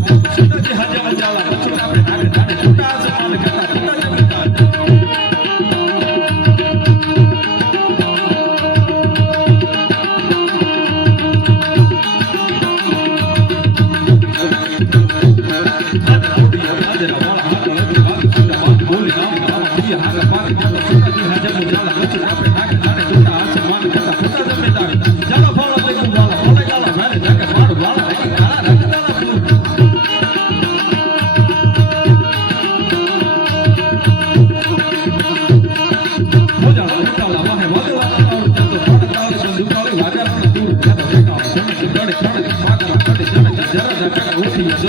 I'm gonna go to the hospital.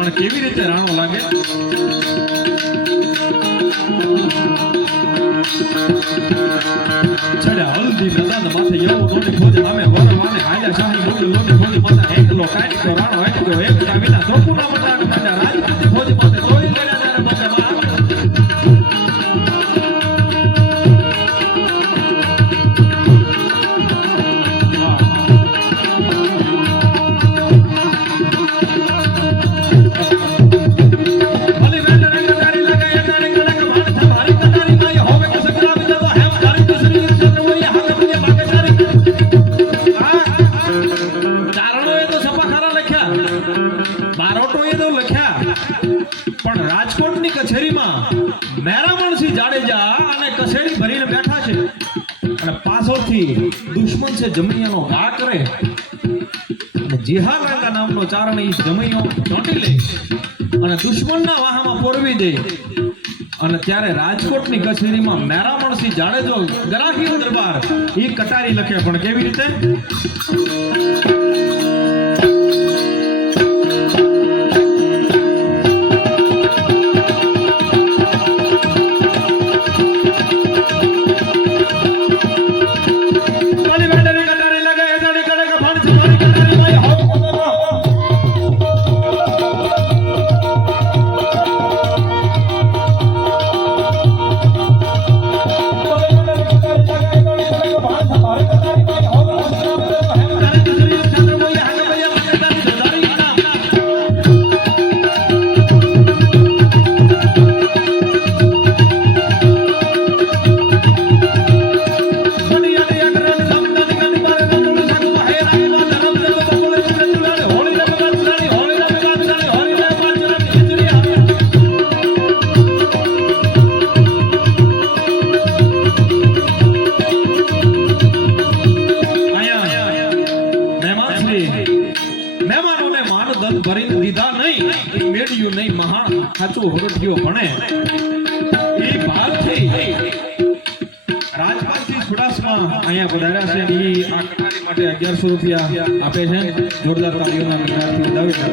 પણ કેવી રીતે રાણો લાગે? છડ્યા હલ્દી નદાન માથે એવું દોડી ખોજે આવે વરવાને હાલ્યા શાહી હાથોથી દુશ્મન છે જમૈયાનો ઘા કરે. અને જેહાલાંગા નામનો ચારણ એ જમૈયો ચોંટી લે અને દુશ્મનના વાહામાં પોરવી દે. અને ત્યારે રાજકોટની કચેરીમાં મેરામણસિંહ જાડેજો ગરાખીનો દરબાર એ કટારી લખે. પણ કેવી રીતે? સાચું હરદિયો ભણે એ ભાવથી રાજપાલજી ચુડાસમા અહીંયા પધાર્યા છે. એ આ કટારી માટે અગિયારસો રૂપિયા આપે છે. જોરદાર તાલીઓના વિદ્યાર્થીઓ દાવેદાર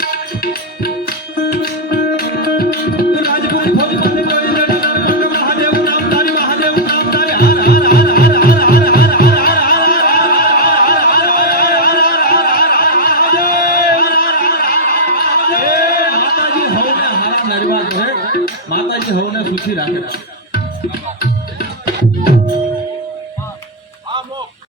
হোক না গুছিয়ে রাখে না।